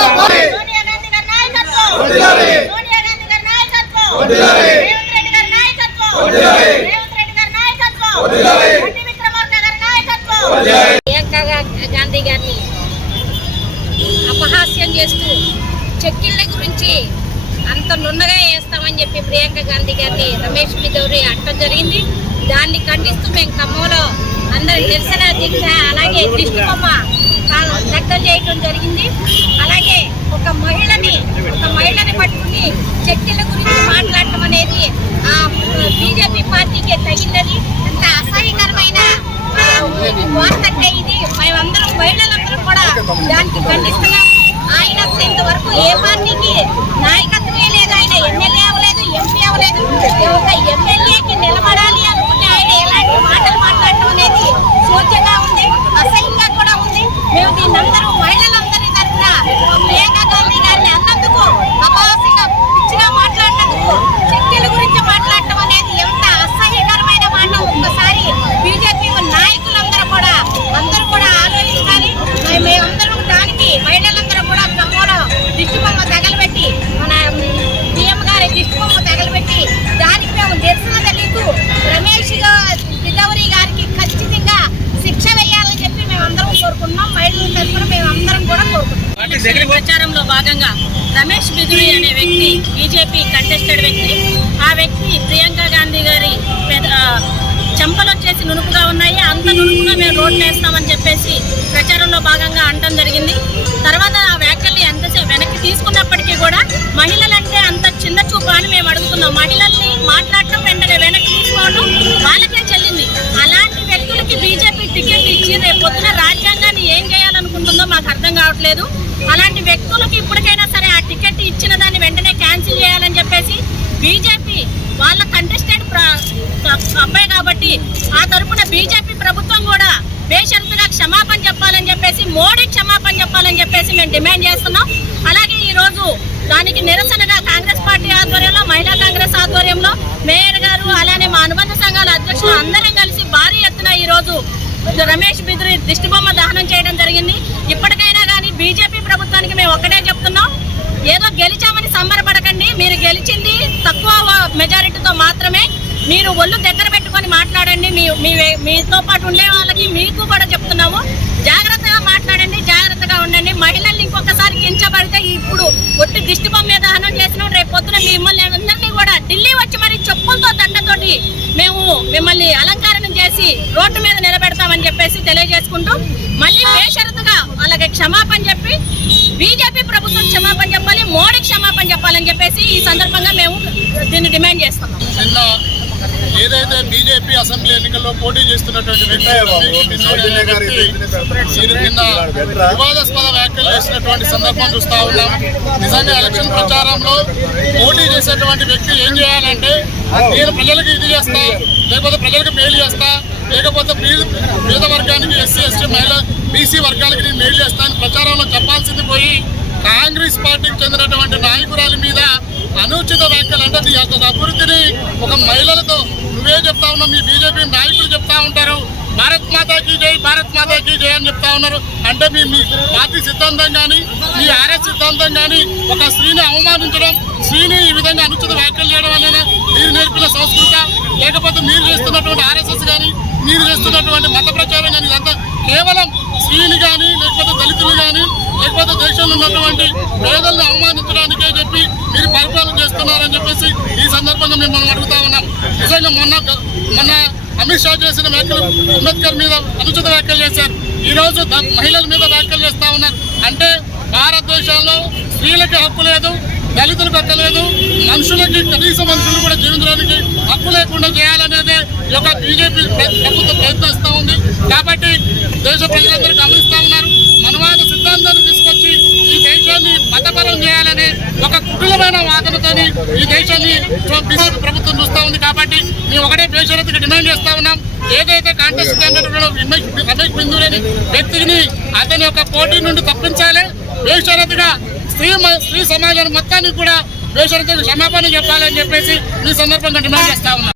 సోనియా గాంధీ గారి నాయకత్వం. రేవంత్ రెడ్డి గారి నాయకత్వం. రేవంత్ రెడ్డి గారి నాయకత్వం. బండి విక్రమార్క గారి నాయకత్వం. ప్రియాంక గాంధీ గారిని అపహాస్యం చేస్తూ చెక్కిళ్ళ గురించి అంత నున్నగా వేస్తామని చెప్పి ప్రియాంక గాంధీ గారిని రమేష్ బిదౌరి అంటం జరిగింది. దాన్ని ఖండిస్తూ మేము ఖమ్మంలో అందరి నిరసన దీక్ష అలాగే దిష్టి బొమ్మ చేయడం జరిగింది. అలాగే ఒక మహిళని ఒక మహిళని పట్టుకుని చెక్కిళ్ళ గురించి మాట్లాడటం అనేది ఆ బీజేపీ పార్టీకి తగినది అంత అసహ్యకరమైన ఆ, ఇది. మేమందరం మహిళలందరూ కూడా దానికి ఖండిస్తున్నాము ఆయన అసలు ఇంతవరకు ఏ పార్టీకి నాయకత్వమే లేదు. ఆయన ఎమ్మెల్యే అవ్వలేదు ఎంపీ అవ్వలేదు. ఒక ఎమ్మెల్యే కోరుకుంటున్నాం ప్రచారంలో భాగంగా రమేష్ బిదురి అనే వ్యక్తి బీజేపీ కంటెస్టెడ్ వ్యక్తి ఆ వ్యక్తి ప్రియాంక గాంధీ గారి చెంపలు వచ్చేసి నునుపుగా ఉన్నాయి. అంత నునుపుగా మేము రోడ్లు వేస్తామని చెప్పేసి ప్రచారంలో భాగంగా అంటం జరిగింది. అలాంటి ఇప్పటికైనా సరే ఆ టికెట్ ఇచ్చిన దాన్ని వెంటనే క్యాన్సిల్ చేయాలని చెప్పేసి బీజేపీ వాళ్ళ కంటెస్టెడ్ అబ్బాయి కాబట్టి ఆ తరఫున బీజేపీ ప్రభుత్వం కూడా బేషరతుగా క్షమాపణ చెప్పాలని చెప్పేసి మోడీ క్షమాపణ చెప్పాలని చెప్పేసి మేము డిమాండ్ చేస్తున్నాం. అలాగే ఈ రోజు దానికి నిరసనగా కాంగ్రెస్ పార్టీ ఆధ్వర్యంలో మహిళా కాంగ్రెస్ ఆధ్వర్యంలో మేయర్ గారు అలానే మా అనుబంధ సంఘాల అధ్యక్షులు అందరం కలిసి భారీ ఎత్తున ఈ రోజు రమేష్ బిద్రి దిష్టిబొమ్మ దహనం చేయడం జరిగింది ఇప్పటికైనా కానీ బీజేపీ ప్రభుత్వానికి మేము ఒక్కటే చెప్తున్నాం. ఏదో గెలిచామని సంబరపడకండి. మీరు గెలిచింది తక్కువ మెజారిటీతో మాత్రమే మీరు ఒళ్ళు దగ్గర పెట్టుకొని మాట్లాడండి. మీ మీతో పాటు ఉండే వాళ్ళకి మీకు కూడా చెప్తున్నాము. జాగ్రత్తగా మాట్లాడండి జాగ్రత్తగా ఉండండి. మహిళల్ని ఇంకొకసారి కించబడితే ఇప్పుడు ఒట్టి దిష్టి బొమ్మ దహనం చేసిన రేపు పొద్దున మిమ్మల్ని అందరినీ కూడా ఢిల్లీ వచ్చి మరి చెప్పులతో దండతోటి మేము మిమ్మల్ని అలంకరణ చేసి రోడ్డు మీద నిలబెడతామని చెప్పేసి తెలియజేసుకుంటూ మళ్ళీ బేషరతుగా వాళ్ళకి క్షమాపణ చెప్పి బీజేపీ ప్రభుత్వం క్షమాపణ చెప్పాలి మోడీ క్షమాపణ చెప్పాలని చెప్పేసి ఈ సందర్భంగా మేము దీన్ని డిమాండ్ చేస్తున్నాం. నిన్న ఏదైతే బీజేపీ అసెంబ్లీ ఎన్నికల్లో పోటీ చేస్తున్నటువంటి నిన్న వివాదాస్పద వ్యాఖ్యలు చేసినటువంటి సందర్భం చూస్తా ఉన్నాం. నిజంగా ఎలక్షన్ ప్రచారంలో పోటీ చేసేటువంటి వ్యక్తి ఏం చేయాలంటే నేను ప్రజలకు ఇది చేస్తా లేకపోతే ప్రజలకు మేలు చేస్తా లేకపోతే పేద వర్గానికి ఎస్సీ ఎస్టీ మహిళ బీసీ వర్గాలకి నేను మేలు చేస్తా అని ప్రచారంలో పోయి కాంగ్రెస్ పార్టీకి చెందినటువంటి నాయకురాలి మీద అనుచిత వ్యాఖ్యలు అంటే నీ యొక్క అభివృద్ధిని ఒక మహిళలతో నువ్వే చెప్తా ఉన్నావు మీ బీజేపీ నాయకులు చెప్తా ఉంటారు. భారత్ మాతాకి జై భారత్ మాతాకి జై అని చెప్తా ఉన్నారు. అంటే మీ మీ పార్టీ సిద్ధాంతం కానీ మీ ఆర్ఎస్ సిద్ధాంతం కానీ ఒక స్త్రీని అవమానించడం స్త్రీని ఈ విధంగా అనుచిత వ్యాఖ్యలు చేయడం అనేది మీరు నేర్పిన సంస్కృత లేకపోతే మీరు చేస్తున్నటువంటి ఆర్ఎస్ఎస్ కానీ మీరు చేస్తున్నటువంటి మత ప్రచారం కానీ ఇదంతా కేవలం స్త్రీని కానీ లేకపోతే దళితులు కానీ లేకపోతే దేశంలో ఉన్నటువంటి పేదలను అవమానించడానికే చెప్పి మీరు పరిపాలన చేస్తున్నారని చెప్పేసి ఈ సందర్భంగా మిమ్మల్ని అడుగుతా ఉన్నాం. నిజంగా మొన్న మొన్న అమిత్ షా చేసిన వ్యాఖ్యలు అంబేద్కర్ మీద అనుచిత వ్యాఖ్యలు చేశారు. ఈరోజు మహిళల మీద వ్యాఖ్యలు చేస్తూ ఉన్నారు. అంటే భారతదేశంలో స్త్రీలకి హక్కు లేదు దళితులు పెట్టలేదు మనుషులకి కనీస మనుషులు కూడా జీవించడానికి హక్కు లేకుండా చేయాలనేదే ఈ యొక్క బీజేపీ ప్రభుత్వం ప్రయత్నిస్తూ ఉంది. కాబట్టి దేశ ప్రజలందరూ గమనిస్తూ ఉన్నారు. మనవాద సిద్ధాంతాన్ని మతపరం చేయాలనే ఒక కుటుంబమైన వాదనతో ఈ దేశాన్ని బీజేపీ ప్రభుత్వం చూస్తూ ఉంది కాబట్టి మేము ఒకటే బేషరతుగా డిమాండ్ చేస్తా ఉన్నాం. ఏదైతే కాంగ్రెస్ క్యాండిడేట్ రమేష్ రమేష్ వ్యక్తిని అతని యొక్క పోటీ నుండి తప్పించాలి. బేషరతుగా స్త్రీ మ- స్త్రీ సమాజాన్ని మొత్తానికి కూడా బేషరతుగా క్షమాపణ చెప్పాలని చెప్పేసి ఈ సందర్భంగా డిమాండ్ చేస్తా ఉన్నాం.